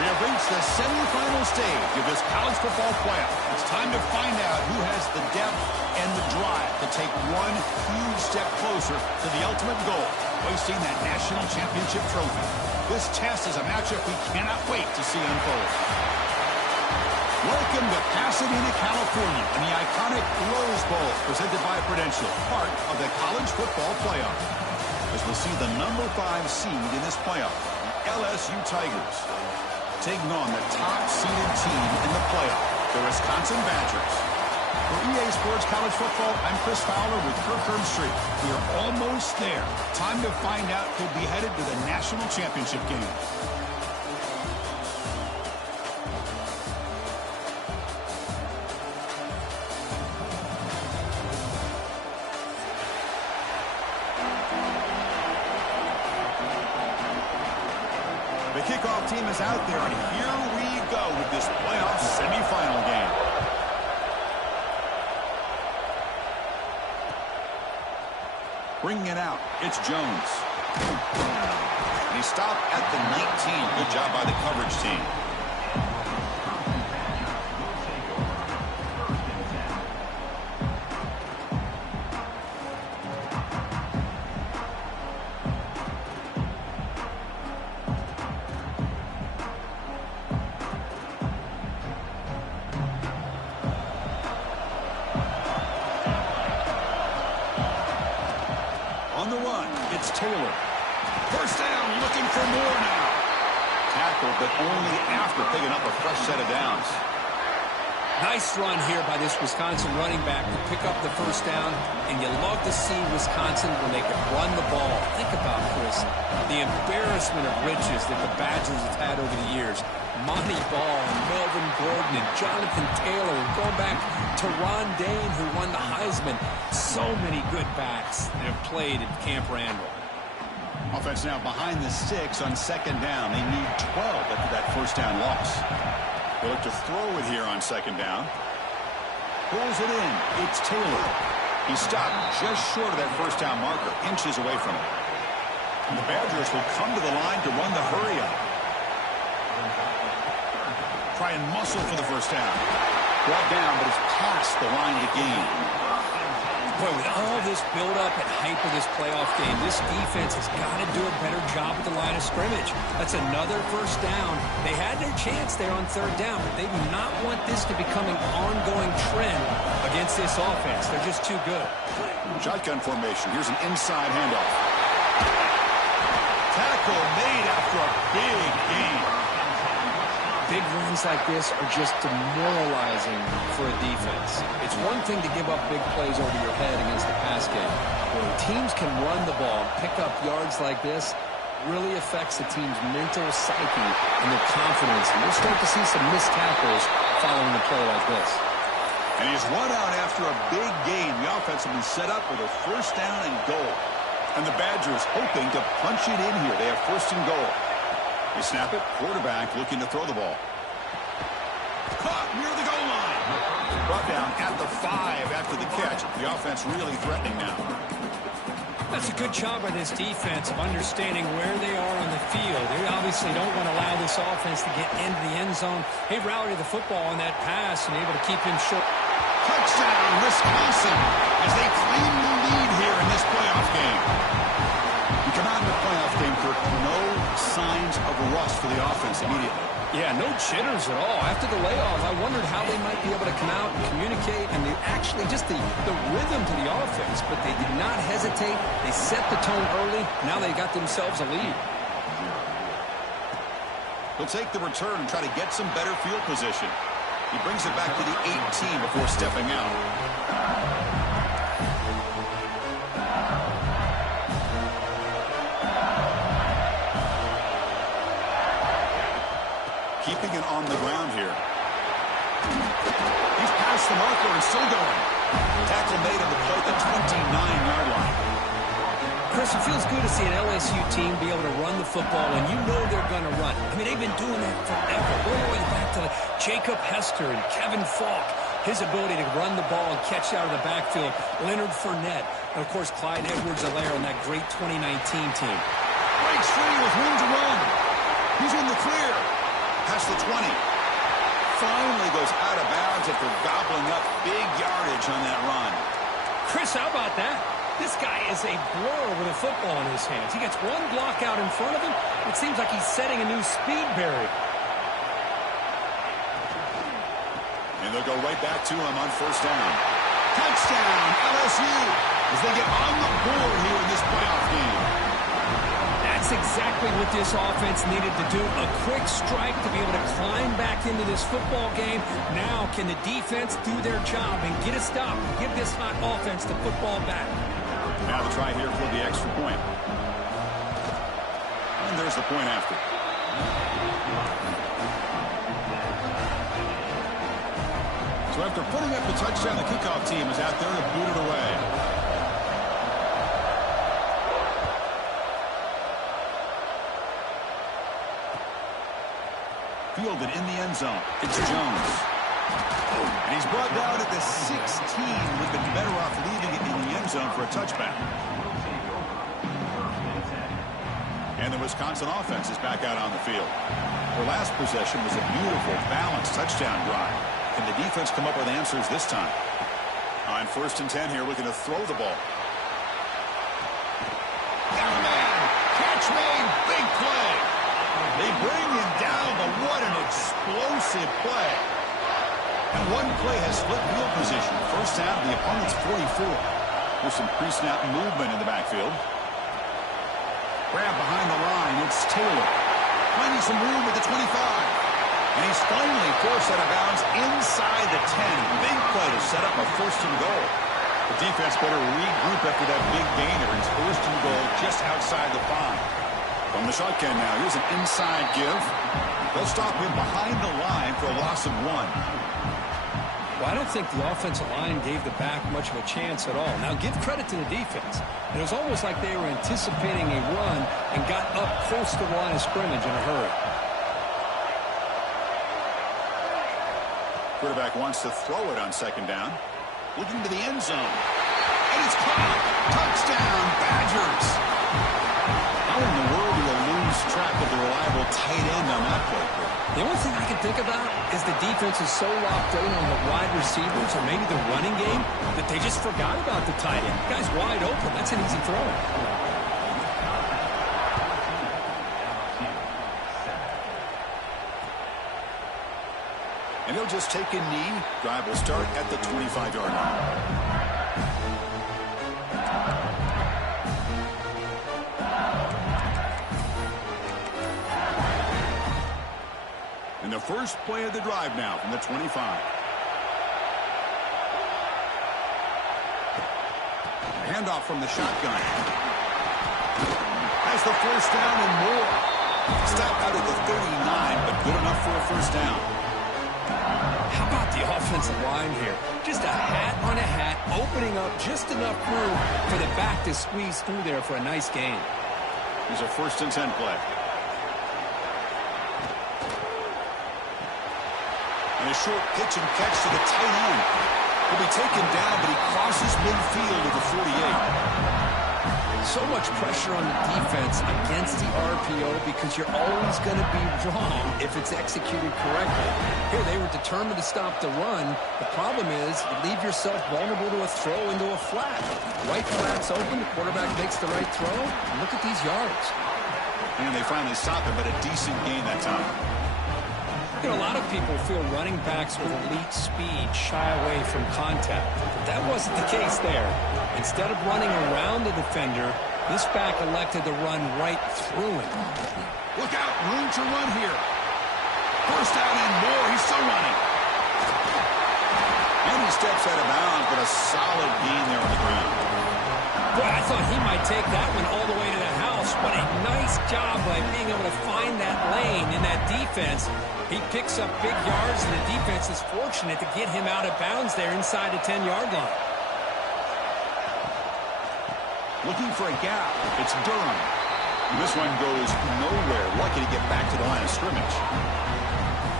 We have reached the semifinal stage of this college football playoff. It's time to find out who has the depth and the drive to take one huge step closer to the ultimate goal, hoisting that national championship trophy. This test is a matchup we cannot wait to see unfold. Welcome to Pasadena, California, and the iconic Rose Bowl, presented by Prudential, part of the college football playoff. As we'll see the number 5 seed in this playoff, the LSU Tigers, taking on the top-seeded team in the playoff, the Wisconsin Badgers. For EA Sports College Football, I'm Chris Fowler with Kirk Herbstreit. We are almost there. Time to find out who'll be headed to the national championship game. The kickoff team is out there, and here we go with this playoff semifinal game. Bringing it out, it's Jones. And he stopped at the 19. Good job by the coverage team. On the run, it's Taylor. First down, looking for more now. Tackle, but only after picking up a fresh set of downs. Nice run here by this Wisconsin running back to pick up the first down, and you love to see Wisconsin when they can run the ball. Think about, Chris, the embarrassment of riches that the Badgers have had over the years. Monty Ball, and Melvin Gordon, and Jonathan Taylor, and going back to Ron Dayne, who won the Heisman. So many good backs that have played at Camp Randall. Offense now behind the 6 on second down. They need 12 after that first down loss. They look to throw it here on second down. Pulls it in. It's Taylor. He stopped just short of that first down marker, inches away from it. And the Badgers will come to the line to run the hurry up. Try and muscle for the first down. Brought down, but it's past the line to gain. Boy, with all this build-up and hype of this playoff game, this defense has got to do a better job at the line of scrimmage. That's another first down. They had their chance there on third down, but they do not want this to become an ongoing trend against this offense. They're just too good. Shotgun formation. Here's an inside handoff. Tackle made after a big gain. Big runs like this are just demoralizing for a defense. It's one thing to give up big plays over your head against the pass game. When teams can run the ball, pick up yards like this, really affects the team's mental psyche and their confidence. And we'll start to see some missed tackles following a play like this. And he's run out after a big gain. The offense will be set up with a first down and goal. And the Badgers hoping to punch it in here. They have first and goal. They snap it. Quarterback looking to throw the ball. Caught near the goal line. Brought down at the 5 after the catch. The offense really threatening now. That's a good job by this defense of understanding where they are on the field. They obviously don't want to allow this offense to get into the end zone. They rallied the football on that pass and able to keep him short. Touchdown, Wisconsin, as they claim the lead here in this playoff game. You come out in the playoff game, Kirk, no signs of rust for the offense immediately. Yeah, no jitters at all. After the layoff, I wondered how they might be able to come out and communicate, and actually just the rhythm to the offense, but they did not hesitate. They set the tone early. Now they got themselves a lead. He'll take the return and try to get some better field position. He brings it back to the 18 before stepping out. Keeping it on the ground here. He's past the marker and still going. Tackle made on the play at the 29-yard line. Chris, it feels good to see an LSU team be able to run the football, and you know they're going to run. I mean, they've been doing that forever. Going all the way back to Jacob Hester and Kevin Falk. His ability to run the ball and catch out of the backfield. Leonard Fournette. And, of course, Clyde Edwards-Helaire on that great 2019 team. Breaks free with room to run. He's in the clear. past the 20. Finally goes out of bounds after gobbling up big yardage on that run. Chris, how about that? This guy is a blur with a football in his hands. He gets one block out in front of him. It seems like he's setting a new speed barrier. And they'll go right back to him on first down. Touchdown, LSU, as they get on the board here in this playoff game. That's exactly what this offense needed to do. A quick strike to be able to climb back into this football game. Now can the defense do their job and get a stop and give this hot offense the football back? Now the try here for the extra point. And there's the point after. So after putting up the touchdown, the kickoff team is out there to boot it away. Fielded in the end zone. It's Jones. And he's brought down at the 16. Would have been better off leaving it in the end zone for a touchback. And the Wisconsin offense is back out on the field. Their last possession was a beautiful, balanced touchdown drive. Can the defense come up with answers this time? On first and 10 here, looking to throw the ball. Got a man. Catch made. Big play. They bring him down, but what an explosive play. And one play has split field position. First down, the opponent's 44. There's some pre-snap movement in the backfield. Grab behind the line. It's Taylor. Finding some room at the 25. And he's finally forced out of bounds inside the 10. Big play to set up a first and goal. The defense better regroup after that big gainer. It's first and goal just outside the 5. From the shotgun now, here's an inside give. They'll stop him behind the line for a loss of 1. Well, I don't think the offensive line gave the back much of a chance at all. Now, give credit to the defense. It was almost like they were anticipating a run and got up close to the line of scrimmage in a hurry. Quarterback wants to throw it on second down. Looking to the end zone. And it's caught. Touchdown, Badgers. How in the world do you lose track of the reliable tight end on that play? The only thing I can think about is the defense is so locked in on the wide receivers or maybe the running game that they just forgot about the tight end. The guy's wide open. That's an easy throw. And he'll just take a knee. Drive will start at the 25-yard line. And the first play of the drive now from the 25. Handoff from the shotgun. Has the first down and more. Stop out at the 39, but good enough for a first down. How about the offensive line here? Just a hat on a hat, opening up just enough room for the back to squeeze through there for a nice gain. Here's a first and 10 play. And a short pitch and catch to the tight end. He'll be taken down, but he crosses midfield at the 48. So much pressure on the defense against the RPO because you're always going to be wrong if it's executed correctly. Here, they were determined to stop the run. The problem is you leave yourself vulnerable to a throw into a flat. Right flat's open, the quarterback makes the right throw. And look at these yards. And they finally stop him, but a decent gain that time. You know, a lot of people feel running backs with elite speed shy away from contact. But that wasn't the case there. Instead of running around the defender, this back elected to run right through him. Look out, room to run here. First out and more, he's still running. And he steps out of bounds, but a solid gain there on the ground. Boy, I thought he might take that one all the way to the house. What a nice job by being able to find that lane in that defense. He picks up big yards, and the defense is fortunate to get him out of bounds there inside the 10-yard line. Looking for a gap. It's Durham. And this one goes nowhere. Lucky to get back to the line of scrimmage.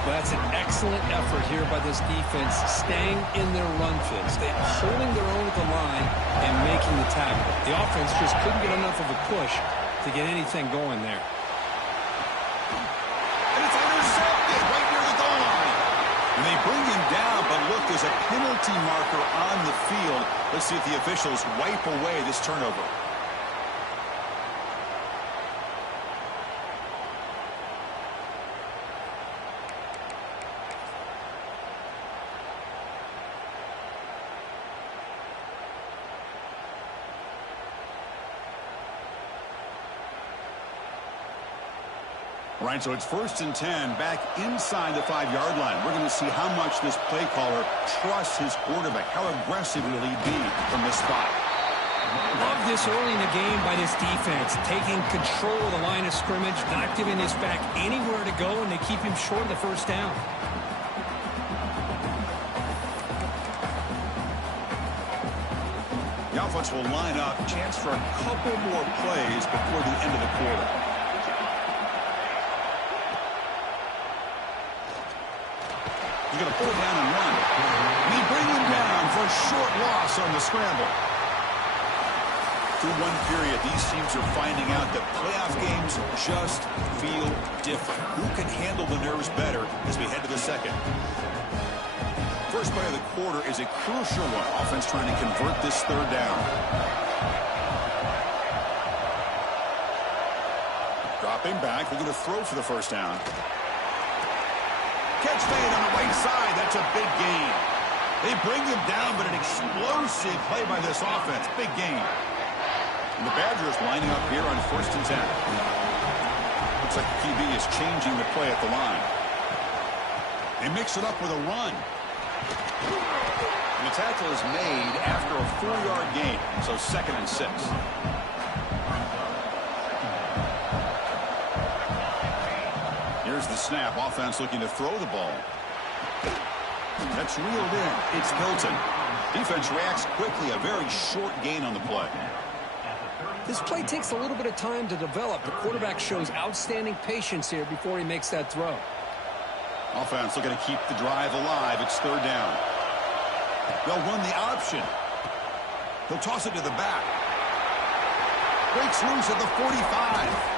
Well, that's an excellent effort here by this defense, staying in their run fits. They're holding their own at the line and making the tackle. The offense just couldn't get enough of a push to get anything going there. And it's intercepted. penalty marker on the field. Let's see if the officials wipe away this turnover. All right, so it's 1st and 10 back inside the 5-yard line. We're going to see how much this play caller trusts his quarterback. How aggressive will he be from this spot? Love this early in the game by this defense, taking control of the line of scrimmage, not giving this back anywhere to go, and they keep him short of the first down. The offense will line up. Chance for a couple more plays before the end of the quarter. He's going to pull it down and run. And he brings him down for a short loss on the scramble. Through one period, these teams are finding out that playoff games just feel different. Who can handle the nerves better as we head to the second? First play of the quarter is a crucial one. Offense trying to convert this 3rd down. Dropping back, looking to throw for the 1st down. Catch made on the right side. That's a big gain. They bring him down, but an explosive play by this offense. Big gain. And the Badgers lining up here on 1st and 10. Looks like the QB is changing the play at the line. They mix it up with a run. And the tackle is made after a 4-yard gain, so 2nd and 6. Here's the snap. Offense looking to throw the ball. That's reeled in. It's Hilton. Defense reacts quickly. A very short gain on the play. This play takes a little bit of time to develop. The quarterback shows outstanding patience here before he makes that throw. Offense looking to keep the drive alive. It's 3rd down. They'll run the option. He'll toss it to the back. Breaks loose at the 45.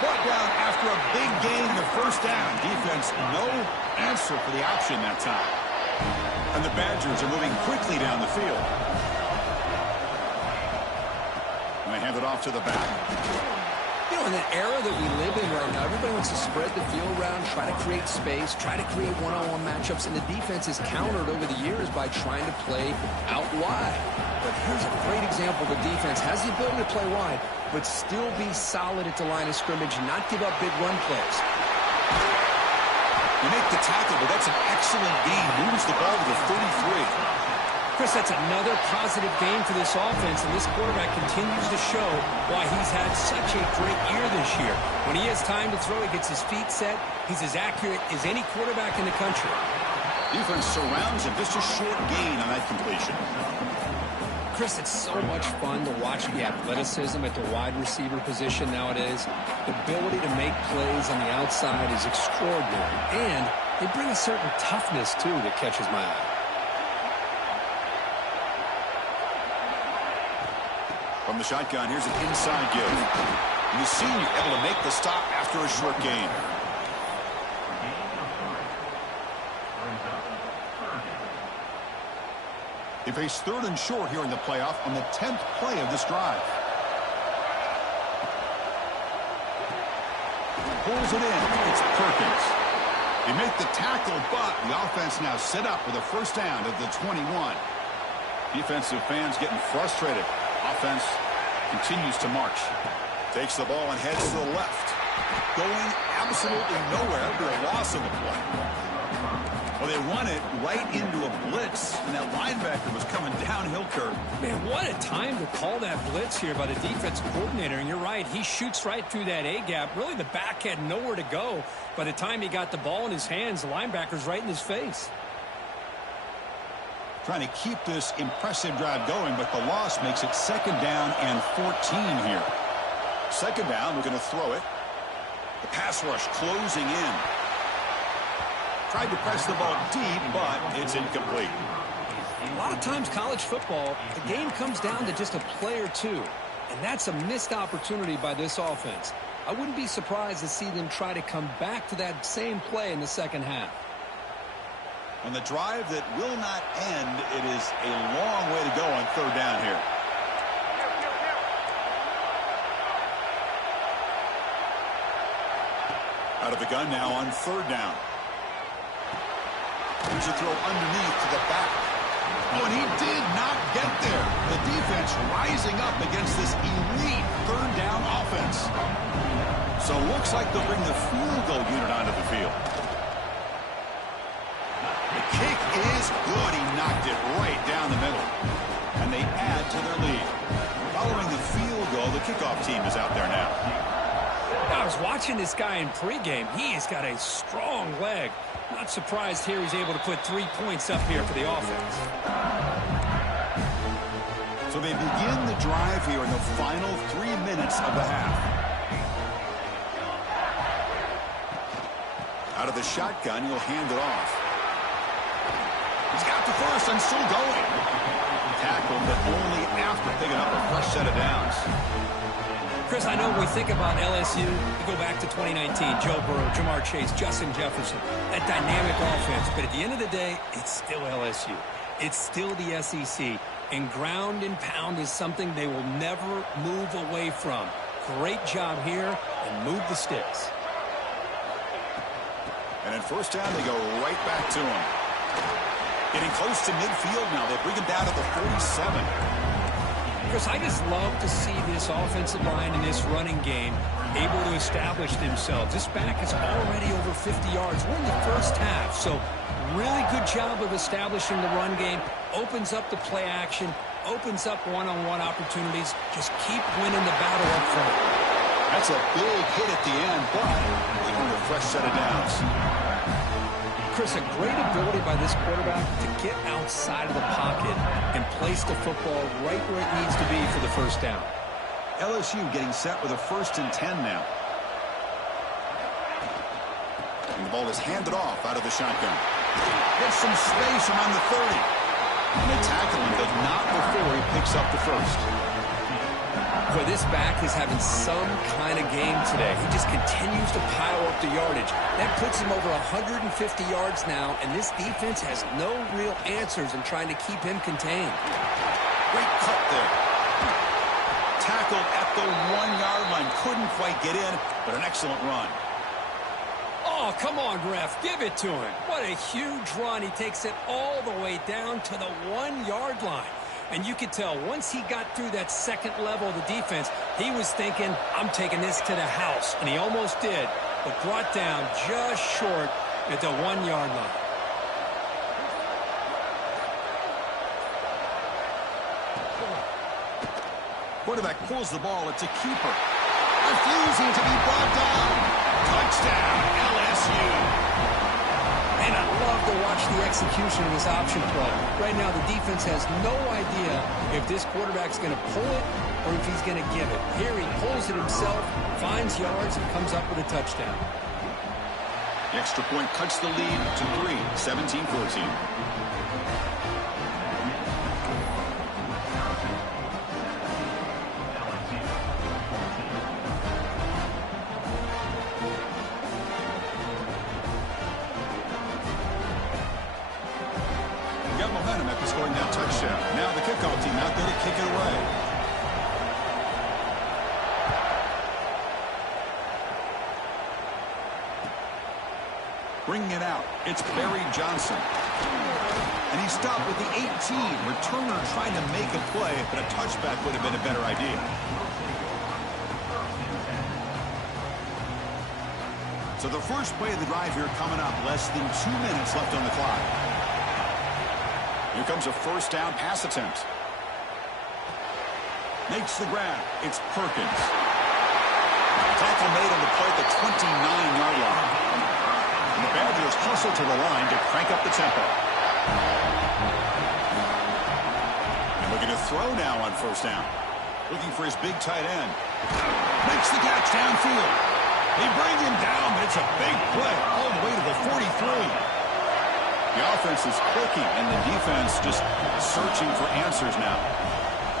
Brought down after a big gain in the 1st down. Defense, no answer for the option that time. And the Badgers are moving quickly down the field. And they hand it off to the back. You know, in the era that we live in right now, everybody wants to spread the field around, try to create space, try to create one-on-one matchups, and the defense is countered over the years by trying to play out wide. But here's a great example. The defense has the ability to play wide, but still be solid at the line of scrimmage, not give up big run plays. You make the tackle, but that's an excellent gain. Moves the ball to the 33. Chris, that's another positive game for this offense, and this quarterback continues to show why he's had such a great year this year. When he has time to throw, he gets his feet set. He's as accurate as any quarterback in the country. Defense surrounds him. Just a short gain on that completion. Chris, it's so much fun to watch the athleticism at the wide receiver position nowadays. The ability to make plays on the outside is extraordinary, and they bring a certain toughness, too, that catches my eye. From the shotgun, here's an inside give. And the senior able to make the stop after a short gain. They face 3rd and short here in the playoff on the 10th play of this drive. Pulls it in. It's Perkins. They make the tackle, but the offense now set up with a 1st down at the 21. Defensive fans getting frustrated. Offense continues to march. Takes the ball and heads to the left. Going absolutely nowhere. That'll be a loss of the play. Well, they run it right into a blitz, and that linebacker was coming downhill curve. Man, what a time to call that blitz here by the defensive coordinator. And you're right, he shoots right through that A-gap. Really, the back had nowhere to go. By the time he got the ball in his hands, the linebacker's right in his face. Trying to keep this impressive drive going, but the loss makes it 2nd down and 14 here. 2nd down, we're going to throw it. The pass rush closing in. Tried to press the ball deep, but it's incomplete. A lot of times college football, the game comes down to just a play or two. And that's a missed opportunity by this offense. I wouldn't be surprised to see them try to come back to that same play in the second half. On the drive that will not end, it is a long way to go on third down here. Out of the gun now on third down. Here's a throw underneath to the back. Oh, and he did not get there. The defense rising up against this elite third down offense. So looks like they'll bring the field goal unit onto the field. The kick is good. He knocked it right down the middle. And they add to their lead. Following the field goal, the kickoff team is out there now. I was watching this guy in pregame. He has got a strong leg. Not surprised here he's able to put 3 points up here for the offense. So they begin the drive here in the final 3 minutes of the half. Out of the shotgun, he'll hand it off. He's got the first and still going. Tackled, but only after picking up a fresh set of downs. Chris, I know when we think about LSU, we go back to 2019, Joe Burrow, Jamar Chase, Justin Jefferson, that dynamic offense. But at the end of the day, it's still LSU. It's still the SEC. And ground and pound is something they will never move away from. Great job here, and move the sticks. And in first down, they go right back to him. Getting close to midfield now. They bring him down to the 47. Chris, I just love to see this offensive line in this running game able to establish themselves. This back is already over 50 yards. We're in the first half, so really good job of establishing the run game. Opens up the play action, opens up one-on-one opportunities. Just keep winning the battle up front. That's a big hit at the end, but they earn a fresh set of downs. Chris, a great ability by this quarterback to get outside of the pocket and place the football right where it needs to be for the first down. LSU getting set with a 1st and 10 now. And the ball is handed off out of the shotgun. Gets some space around the 30. And the tackling does not before he picks up the first. Boy, this back is having some kind of game today. He just continues to pile up the yardage. That puts him over 150 yards now, and this defense has no real answers in trying to keep him contained. Great cut there. Tackled at the 1-yard line. Couldn't quite get in, but an excellent run. Oh, come on, ref. Give it to him. What a huge run. He takes it all the way down to the 1-yard line. And you could tell once he got through that second level of the defense, he was thinking, I'm taking this to the house. And he almost did, but brought down just short at the 1-yard line. Quarterback pulls the ball. It's a keeper. Refusing to be brought down. Touchdown, LSU. And I love to watch the execution of this option play. Right now, the defense has no idea if this quarterback's going to pull it or if he's going to give it. Here he pulls it himself, finds yards, and comes up with a touchdown. The extra point cuts the lead to 3, 17-14. Now the kickoff team out there to kick it away. Bringing it out, it's Barry Johnson. And he stopped with the 18. Returner trying to make a play, but a touchback would have been a better idea. So the first play of the drive here coming up. Less than 2 minutes left on the clock. Here comes a first down pass attempt. Makes the grab. It's Perkins. Tackle made on the play at the 29-yard line. And the Badgers hustle to the line to crank up the tempo. And looking to throw now on first down. Looking for his big tight end. Makes the catch downfield. They bring him down, but it's a big play all the way to the 43. The offense is clicking, and the defense just searching for answers now.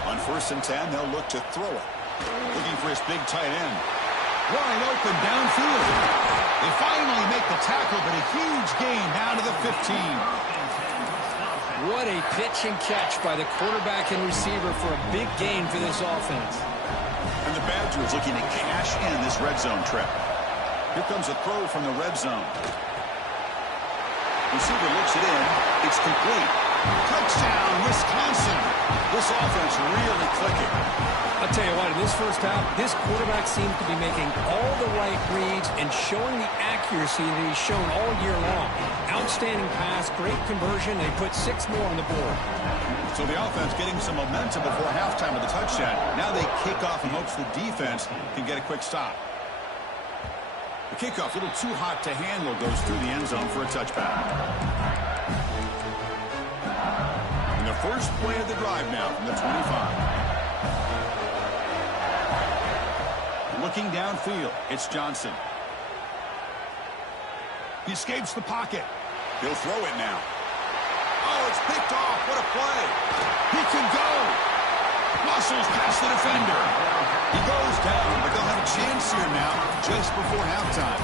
On 1st and 10, they'll look to throw it. Looking for his big tight end. Wide open downfield. They finally make the tackle, but a huge gain down to the 15. What a pitch and catch by the quarterback and receiver for a big gain for this offense. And the Badgers looking to cash in this red zone trip. Here comes a throw from the red zone. Receiver looks it in. It's complete. Touchdown, Wisconsin. This offense really clicking. I'll tell you what, in this first half, this quarterback seems to be making all the right reads and showing the accuracy that he's shown all year long. Outstanding pass, great conversion. They put 6 more on the board. So the offense getting some momentum before halftime with the touchdown. Now they kick off in hopes the defense can get a quick stop. The kickoff, a little too hot to handle, goes through the end zone for a touchback. And the first play of the drive now from the 25. Looking downfield, it's Johnson. He escapes the pocket. He'll throw it now. Oh, it's picked off. What a play. He can go. Muscles past the defender. He goes down, but they'll have a chance here now just before halftime.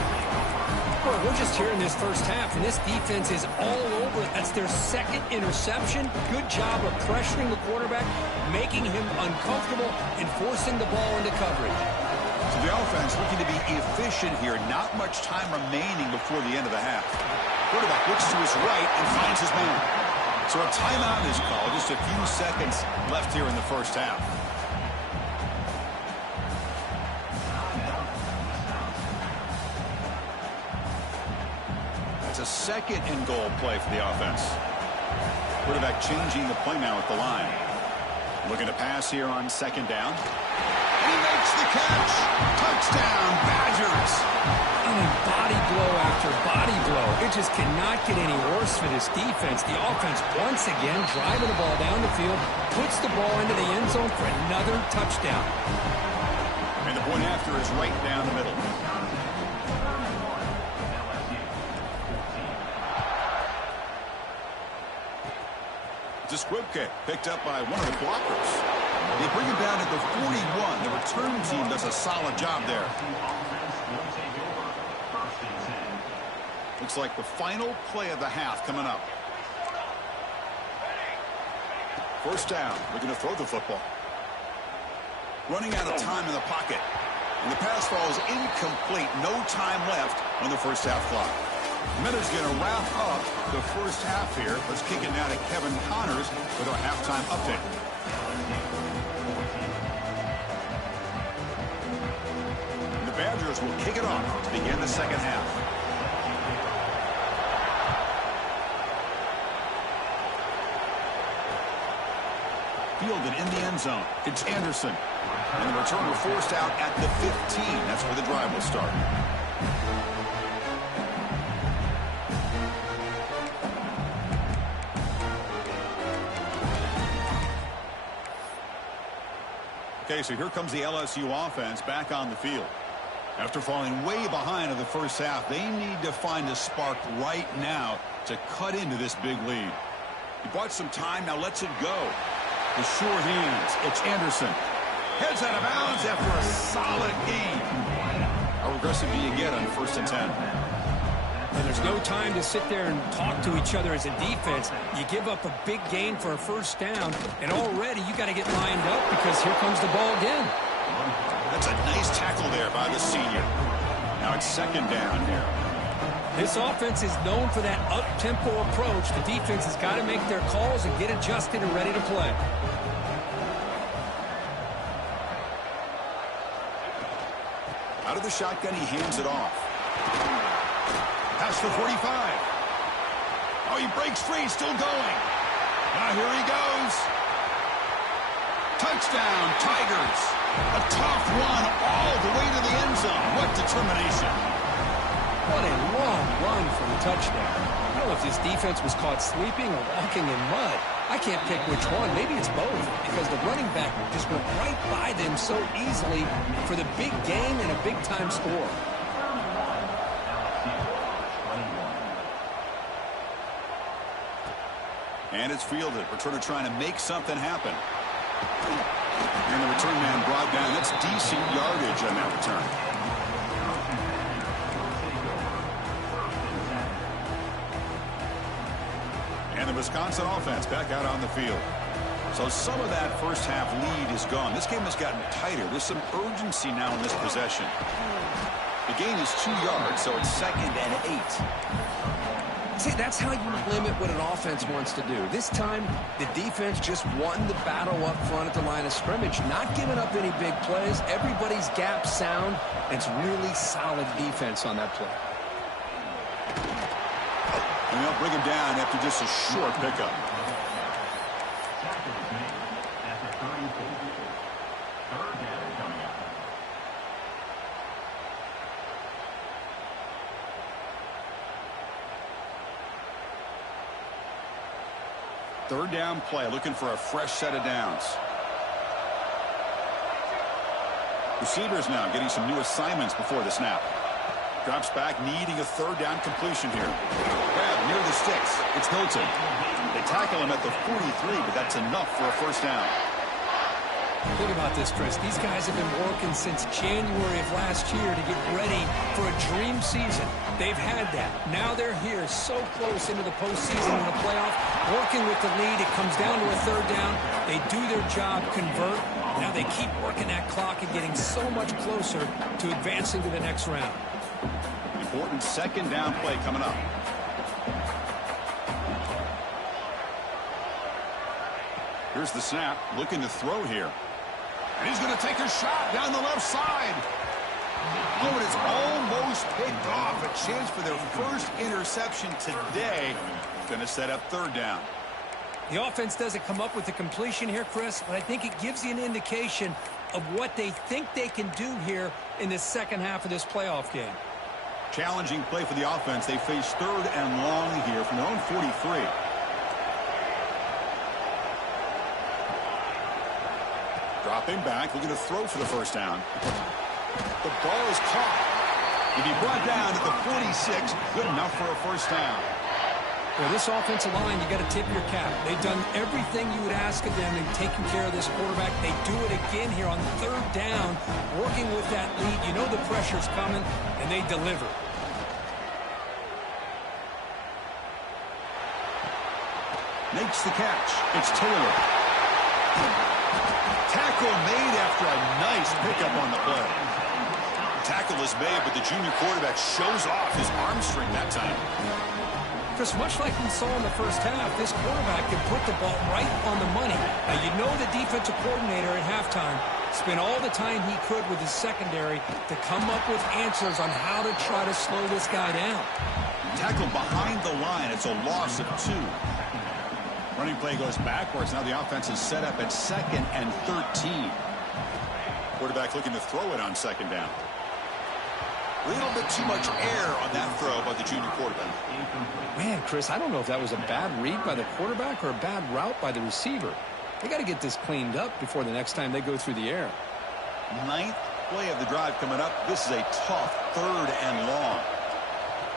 Well, we're just here in this first half, and this defense is all over it. That's their second interception. Good job of pressuring the quarterback, making him uncomfortable, and forcing the ball into coverage. So the offense looking to be efficient here. Not much time remaining before the end of the half. Quarterback looks to his right and finds his man. So a timeout is called. Just a few seconds left here in the first half. That's a second and goal play for the offense. Quarterback changing the play now at the line. Looking to pass here on second down. And he makes the catch. Touchdown, Badgers. I mean, body blow after body blow. It just cannot get any worse for this defense. The offense, once again, driving the ball down the field, puts the ball into the end zone for another touchdown. And the point after is right down the middle. It's a squib kick picked up by one of the blockers. They bring him down at the 41. The return team does a solid job there. Looks like the final play of the half coming up. First down. Looking to throw the football. Running out of time in the pocket. And the pass falls incomplete. No time left on the first half clock. Minutes going to wrap up the first half here. Let's kick it now to Kevin Connors with our halftime update. The Badgers will kick it off to begin the second half. Fielded in the end zone. It's Anderson. And the return will forced out at the 15. That's where the drive will start. Okay, so here comes the LSU offense back on the field. After falling way behind in the first half, they need to find a spark right now to cut into this big lead. He bought some time, now lets it go. The sure hands, it's Anderson. Heads out of bounds after a solid gain. How aggressive do you get on 1st and 10? And there's no time to sit there and talk to each other as a defense. You give up a big gain for a first down, and already you got to get lined up because here comes the ball again. That's a nice tackle there by the senior. Now it's second down here. This offense is known for that up-tempo approach. The defense has got to make their calls and get adjusted and ready to play. Out of the shotgun, he hands it off. Past the 45. Oh, he breaks free, still going. Now here he goes. Touchdown, Tigers. A tough one all the way to the end zone. What determination. What a long run for the touchdown. I don't know if this defense was caught sleeping or walking in mud. I can't pick which one. Maybe it's both because the running back just went right by them so easily for the big game and a big-time score. And it's fielded. Returner trying to make something happen. And the return man brought down. That's decent yardage on that return. And the Wisconsin offense back out on the field. So some of that first half lead is gone. This game has gotten tighter. There's some urgency now in this possession. The gain is 2 yards, so it's 2nd and 8. See, that's how you limit what an offense wants to do. This time, the defense just won the battle up front at the line of scrimmage, not giving up any big plays. Everybody's gap sound, and it's really solid defense on that play. And they'll bring him down after just a short pickup. Third down play, looking for a fresh set of downs. Receivers now getting some new assignments before the snap. Drops back, needing a third down completion here. Grab near the sticks. It's Hilton. They tackle him at the 43, but that's enough for a first down. Think about this, Chris. These guys have been working since January of last year to get ready for a dream season. They've had that. Now they're here so close into the postseason and the playoff, working with the lead. It comes down to a third down. They do their job, convert. Now they keep working that clock and getting so much closer to advancing to the next round. Important second down play coming up. Here's the snap, looking to throw here. And he's going to take a shot down the left side. Oh, and it's almost picked off. A chance for their first interception today. Going to set up third down. The offense doesn't come up with the completion here, Chris, but I think it gives you an indication of what they think they can do here in the second half of this playoff game. Challenging play for the offense. They face third and long here from their own 43. Dropping back, looking to throw for the first down. The ball is caught. He'll be brought down at the 46. Good enough for a first down. Well, this offensive line, you got to tip your cap. They've done everything you would ask of them in taking care of this quarterback. They do it again here on third down, working with that lead. You know the pressure's coming, and they deliver. Makes the catch. It's Taylor. Tackle made after a nice pickup on the play. Tackle is made, but the junior quarterback shows off his arm strength that time. Chris, much like we saw in the first half, this quarterback can put the ball right on the money. Now, you know the defensive coordinator at halftime spent all the time he could with his secondary to come up with answers on how to try to slow this guy down. Tackle behind the line. It's a loss of 2. Running play goes backwards. Now the offense is set up at 2nd and 13. Quarterback looking to throw it on second down. A little bit too much air on that throw by the junior quarterback. Man, Chris, I don't know if that was a bad read by the quarterback or a bad route by the receiver. They got to get this cleaned up before the next time they go through the air. 9th play of the drive coming up. This is a tough third and long.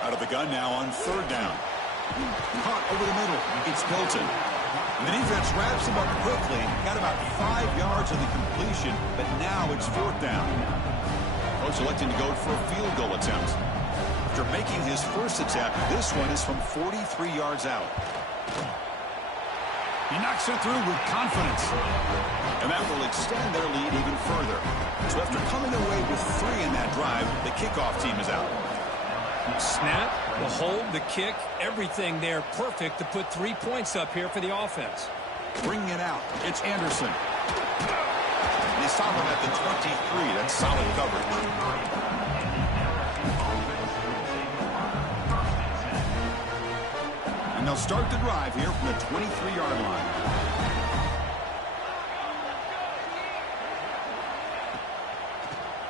Out of the gun now on third down. Caught over the middle. It's Hilton. The defense wraps him up quickly. Got about 5 yards of the completion, but now it's fourth down. Coach electing to go for a field goal attempt. After making his first attempt, this one is from 43 yards out. He knocks it through with confidence. And that will extend their lead even further. So after coming away with 3 in that drive, the kickoff team is out. Snap, the hold, the kick, everything there perfect to put 3 points up here for the offense. Bringing it out, it's Anderson. They stop him at the 23. That's solid coverage. And they'll start the drive here from the 23-yard line.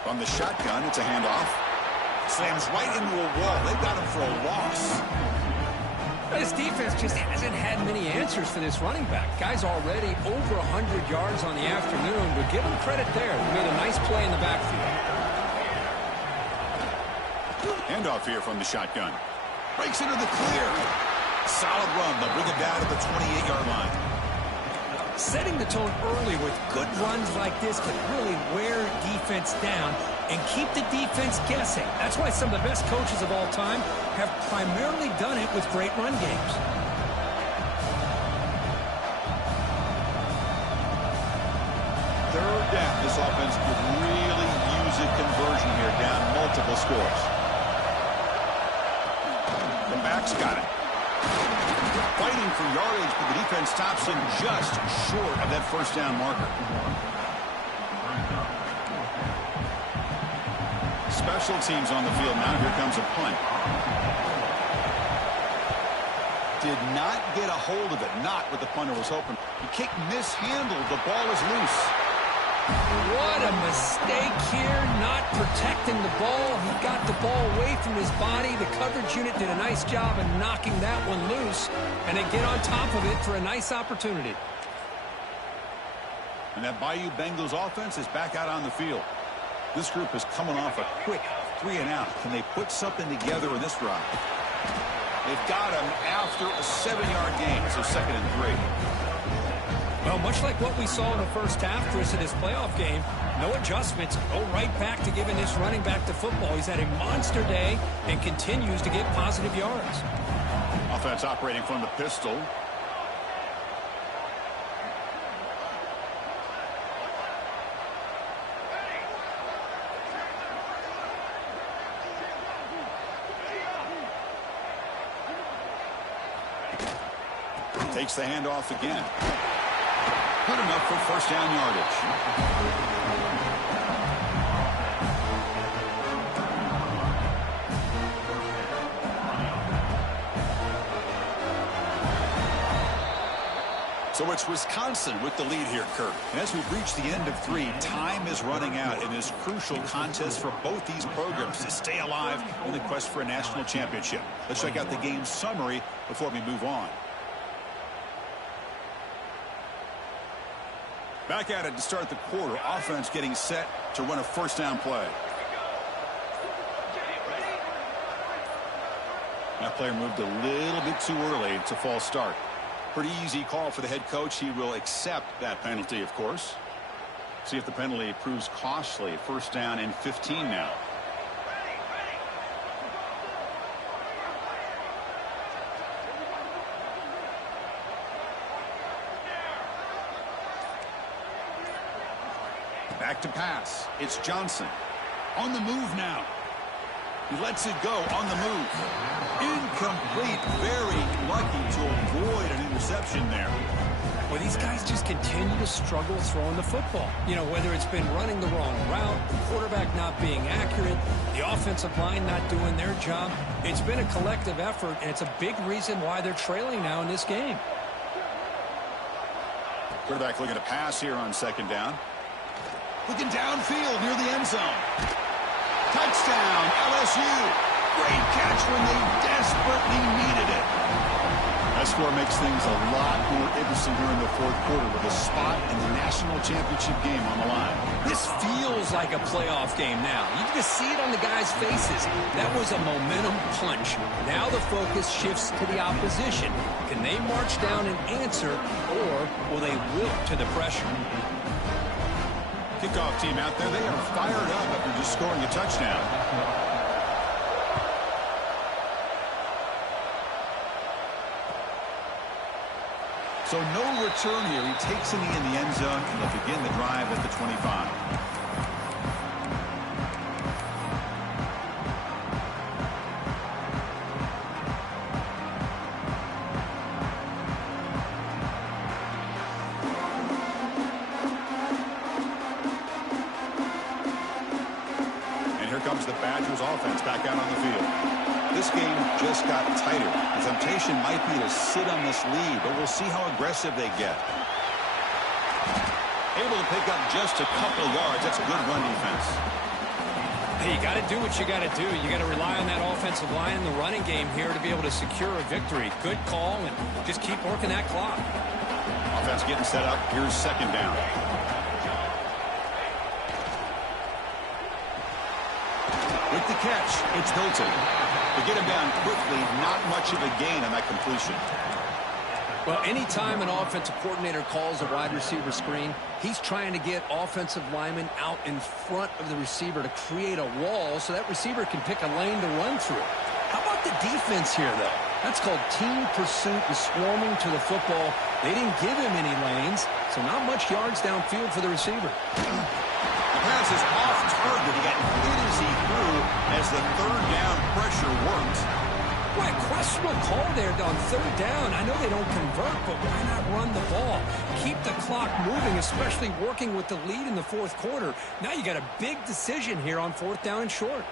From the shotgun, it's a handoff. Slams right into a wall. They've got him for a loss. This defense just hasn't had many answers for this running back. Guy's already over 100 yards on the afternoon, but give him credit there. He made a nice play in the backfield. Handoff here from the shotgun. Breaks into the clear. Solid run. They'll bring it down to the 28-yard line. Setting the tone early with good runs like this can really wear defense down and keep the defense guessing. That's why some of the best coaches of all time have primarily done it with great run games. third down. This offense could really use a conversion here, down multiple scores. The back's got it. Fighting for yardage, but the defense stops him just short of that first down marker. Special teams on the field now. Here comes a punt. Did not get a hold of it. Not what the punter was hoping. The kick mishandled. The ball is loose. What a mistake here, not protecting the ball. He got the ball away from his body. The coverage unit did a nice job of knocking that one loose, and they get on top of it for a nice opportunity. And that Bayou Bengals offense is back out on the field. This group is coming off a quick 3-and-out. Can they put something together in this drive? They've got him after a 7-yard gain, so 2nd and 3. Well, much like what we saw in the first half, Chris, in this playoff game, no adjustments, go right back to giving this running back the football. He's had a monster day and continues to get positive yards. Offense operating from the pistol. Takes the handoff again. Good enough for first down yardage. So it's Wisconsin with the lead here, Kirk. And as we've reached the end of 3, time is running out in this crucial contest for both these programs to stay alive in the quest for a national championship. Let's check out the game summary before we move on. Back at it to start the quarter. Offense getting set to run a first down play. That player moved a little bit too early. It's a false start. Pretty easy call for the head coach. He will accept that penalty, of course. See if the penalty proves costly. First down and 15 now. Back to pass. It's Johnson. On the move now. He lets it go on the move. Incomplete. Very lucky to avoid an interception there. Well, these guys just continue to struggle throwing the football. You know, whether it's been running the wrong route, the quarterback not being accurate, the offensive line not doing their job. It's been a collective effort, and it's a big reason why they're trailing now in this game. Quarterback looking to pass here on second down. Looking downfield near the end zone. Touchdown, LSU. Great catch when they desperately needed it. That score makes things a lot more interesting here in the fourth quarter with a spot in the national championship game on the line. This feels like a playoff game now. You can just see it on the guys' faces. That was a momentum punch. Now the focus shifts to the opposition. Can they march down and answer, or will they wilt to the pressure? Kickoff team out there, they are fired up after just scoring a touchdown. So no return here. He takes it in the end zone, and they'll begin the drive at the 25. Comes the Badgers offense back out on the field. This game just got tighter. The temptation might be to sit on this lead, but we'll see how aggressive they get. Able to pick up just a couple of yards. That's a good run defense. Hey, you got to do what you got to do. You got to rely on that offensive line in the running game here to be able to secure a victory. Good call, and just keep working that clock. Offense getting set up. Here's second down. With the catch, it's Hilton. To get him down quickly, not much of a gain on that completion. Well, anytime an offensive coordinator calls a wide receiver screen, he's trying to get offensive linemen out in front of the receiver to create a wall so that receiver can pick a lane to run through. How about the defense here, though? That's called team pursuit and swarming to the football. They didn't give him any lanes, so not much yards downfield for the receiver. The pass is off target. He got hit as he threw as the third down pressure worked. What a questionable call there on third down. I know they don't convert, but why not run the ball? Keep the clock moving, especially working with the lead in the fourth quarter. Now you got a big decision here on fourth down and short.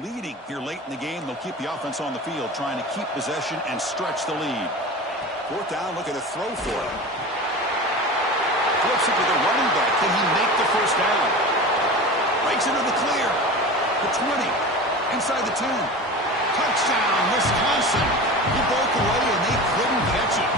Leading here late in the game, they'll keep the offense on the field, trying to keep possession and stretch the lead. Fourth down, looking to throw for it. Flips it to the running back. Can he make the first down? Breaks into the clear. The 20. Inside the 10. Touchdown, Wisconsin. He broke away and they couldn't catch it.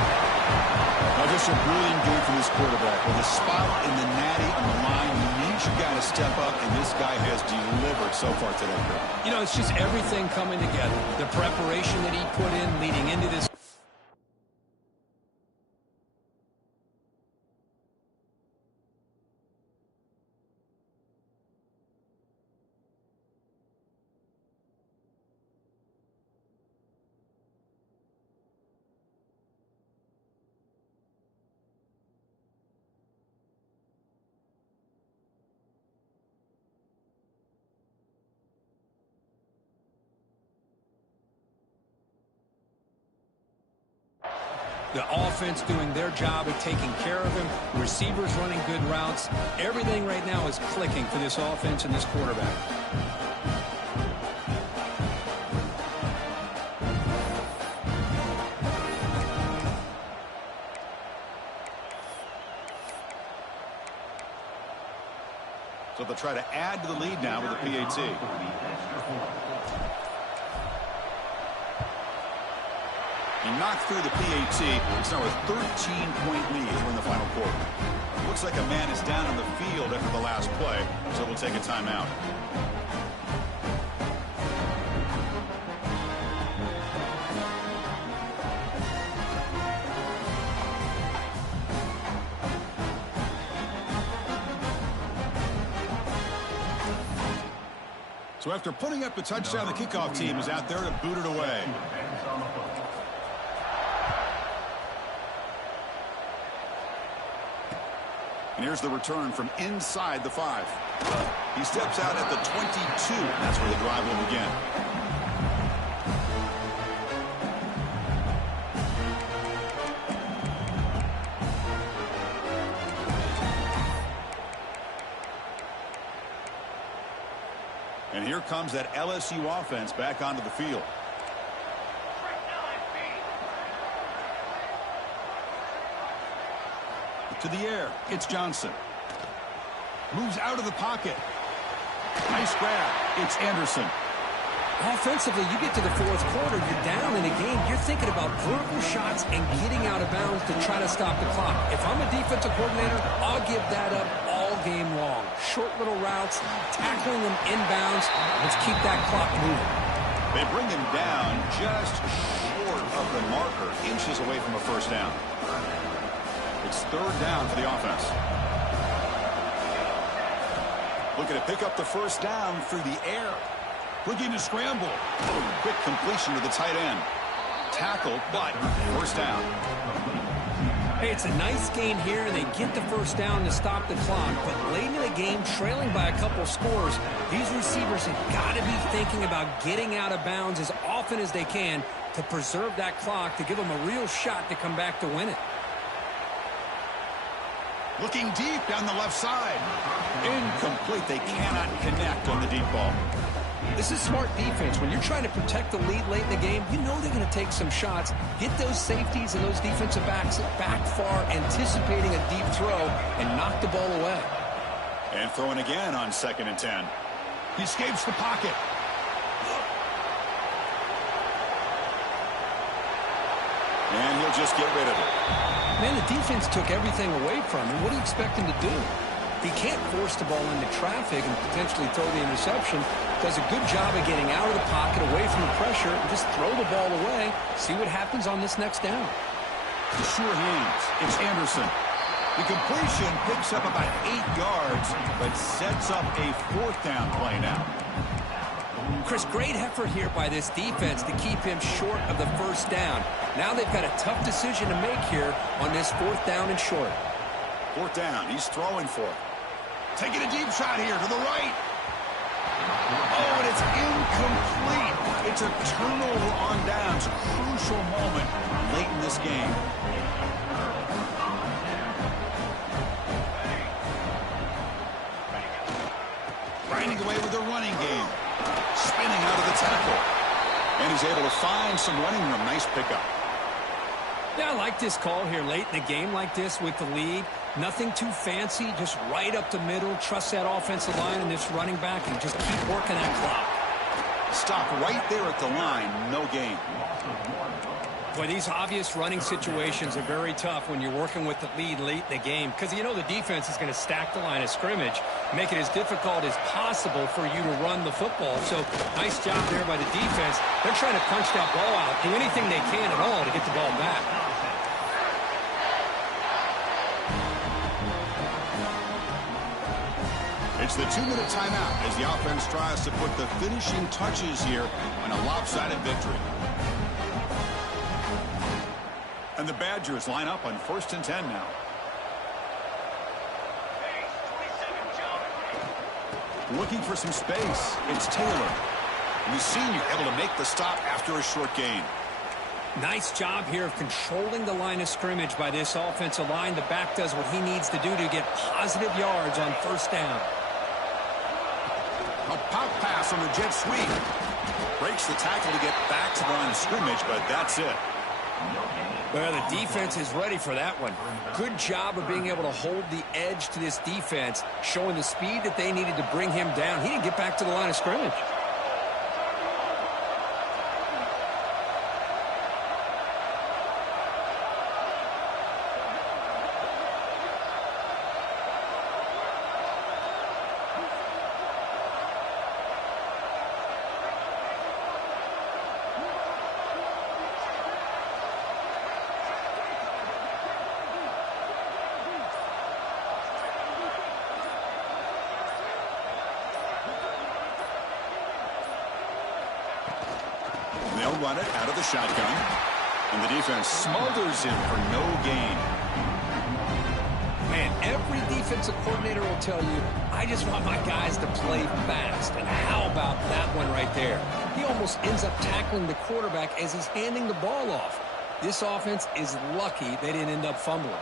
Now just a brilliant game from this quarterback. With a spot in the natty on the line, you got to step up, and this guy has delivered so far today. You know, it's just everything coming together. The preparation that he put in leading into this. The offense doing their job of taking care of him. Receivers running good routes. Everything right now is clicking for this offense and this quarterback. So they'll try to add to the lead now with the PAT. He knocked through the PAT. It's now a 13-point lead here in the final quarter. Looks like a man is down on the field after the last play, so we'll take a timeout. So after putting up the touchdown, the kickoff team is out there to boot it away. And here's the return from inside the 5. He steps out at the 22. That's where the drive will begin. And here comes that LSU offense back onto the field. To the air, it's Johnson. Moves out of the pocket. Nice grab. It's Anderson. Offensively, you get to the fourth quarter, you're down in a game. You're thinking about vertical shots and getting out of bounds to try to stop the clock. If I'm a defensive coordinator, I'll give that up all game long. Short little routes, tackling them inbounds. Let's keep that clock moving. They bring him down just short of the marker, inches away from a first down. It's third down for the offense. Looking to pick up the first down through the air. Looking to scramble. Oh, quick completion to the tight end. Tackled, but first down. Hey, it's a nice gain here, and they get the first down to stop the clock. But late in the game, trailing by a couple scores, these receivers have got to be thinking about getting out of bounds as often as they can to preserve that clock, to give them a real shot to come back to win it. Looking deep down the left side. Incomplete. They cannot connect on the deep ball. This is smart defense. When you're trying to protect the lead late in the game, you know they're going to take some shots, get those safeties and those defensive backs back far, anticipating a deep throw, and knock the ball away. And throwing again on 2nd and 10. He escapes the pocket. And he'll just get rid of it. Man, the defense took everything away from him. What do you expect him to do? He can't force the ball into traffic and potentially throw the interception. Does a good job of getting out of the pocket, away from the pressure, and just throw the ball away. See what happens on this next down. The sure hands. It's Anderson. The completion picks up about 8 yards, but sets up a 4th down play now. Chris, great effort here by this defense to keep him short of the 1st down. Now they've got a tough decision to make here on this 4th down and short. 4th down. He's throwing for it. Taking a deep shot here to the right. Oh, and it's incomplete. It's a turnover on downs. Crucial moment late in this game. Grinding away with the running game. Spinning out of the tackle. And he's able to find some running room. Nice pickup. Yeah, I like this call here late in the game like this with the lead. Nothing too fancy, just right up the middle. Trust that offensive line and this running back and just keep working that clock. Stop right there at the line. No gain. Boy, these obvious running situations are very tough when you're working with the lead late in the game because you know the defense is going to stack the line of scrimmage, make it as difficult as possible for you to run the football. So nice job there by the defense. They're trying to punch that ball out, do anything they can at all to get the ball back. It's the 2-minute timeout as the offense tries to put the finishing touches here on a lopsided victory. And the Badgers line up on 1st and 10 now. Looking for some space. It's Taylor. And the senior able to make the stop after a short gain. Nice job here of controlling the line of scrimmage by this offensive line. The back does what he needs to do to get positive yards on 1st down. A pop pass on the jet sweep. Breaks the tackle to get back to the line of scrimmage, but that's it. Well, the defense is ready for that one. Good job of being able to hold the edge to this defense, showing the speed that they needed to bring him down. He didn't get back to the line of scrimmage. They'll run it out of the shotgun. And the defense smothers him for no gain. Man, every defensive coordinator will tell you, I just want my guys to play fast. And how about that one right there? He almost ends up tackling the quarterback as he's handing the ball off. This offense is lucky they didn't end up fumbling.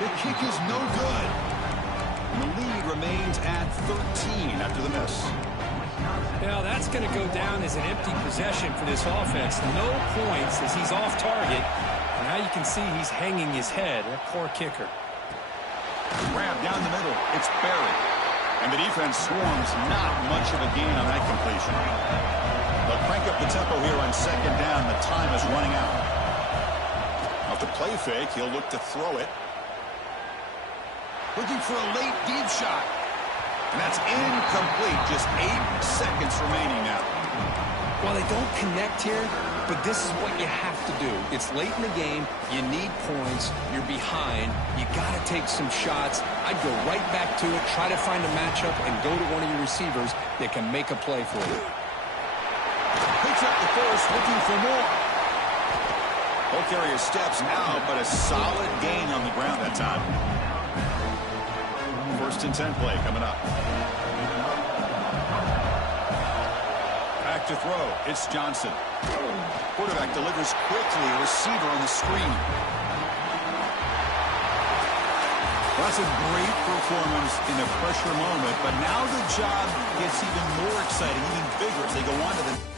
The kick is no good. And the lead remains at 13 after the miss. Now that's going to go down as an empty possession for this offense. No points as he's off target. And now you can see he's hanging his head. A poor kicker. Grab down the middle. It's Barry. And the defense swarms. Not much of a gain on that completion. They'll crank up the tempo here on 2nd down. The time is running out. Off the play fake, he'll look to throw it. Looking for a late deep shot. And that's incomplete. Just 8 seconds remaining now. While they don't connect here, But this is what you have to do. It's late in the game. You need points. You're behind. You got to take some shots. I'd go right back to it, try to find a matchup, and go to one of your receivers that can make a play for you. Picks up the first, looking for more. Ball carrier steps out, but a solid gain on the ground that time. First and 10 play coming up. Back to throw. It's Johnson. Quarterback delivers quickly. A receiver on the screen. That's a great performance in a pressure moment, but now the job gets even more exciting, even bigger as they go on to the